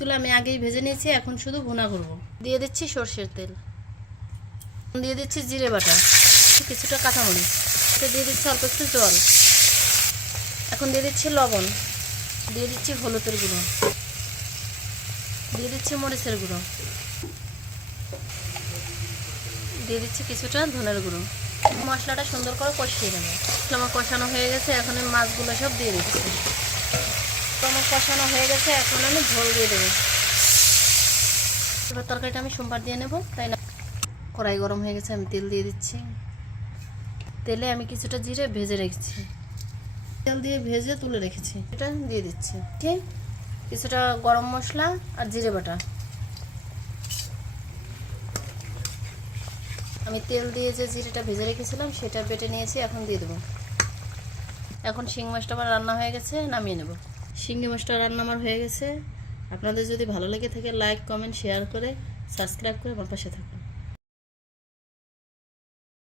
এগুলো আমি আগেই ভেজে নিয়েছি, এখন শুধু ভুনা করব। দিয়ে দিচ্ছি সরষের তেল, দিয়ে দিচ্ছি জিরে বাটা, কিছুটা কাঁচামরিচ, দিয়ে দিচ্ছি অল্প একটু জল, এখন দিয়ে দিচ্ছি লবণ, দিয়ে দিচ্ছি হলুদের গুঁড়ো, দিয়ে দিচ্ছি মরিচের গুঁড়ো, দিয়ে দিচ্ছি কিছুটা ধনের গুঁড়ো। মশলাটা সুন্দর করে কষিয়ে নেব। আমার কষানো হয়ে গেছে, এখন আমি মাছগুলো সব দিয়ে দিচ্ছি। তো আমার কষানো হয়ে গেছে, এখন আমি ঝোল দিয়ে দেবো। এবার তরকারিটা আমি সোমবার দিয়ে নেব, তাই না। কড়াই গরম হয়ে গেছে, আমি তেল দিয়ে দিচ্ছি। তেলে আমি কিছুটা জিরে ভেজে রেখেছি, তেল দিয়ে ভেজে তুলে রেখেছি, এটা দিয়ে দিচ্ছি। ঠিক কিছুটা গরম মশলা আর জিরে বাটা। আমি তেল দিয়ে যে জিরেটা ভেজে রেখেছিলাম সেটা বেটে নিয়েছি, এখন দিয়ে দেবো। এখন শিং মাছটা আমার রান্না হয়ে গেছে, নামিয়ে নেব। শিঙি মাছটা রান্না আমার হয়ে গেছে। আপনাদের যদি ভালো লেগে থাকে লাইক, কমেন্ট, শেয়ার করে সাবস্ক্রাইব করে আমার পাশে থাকুন।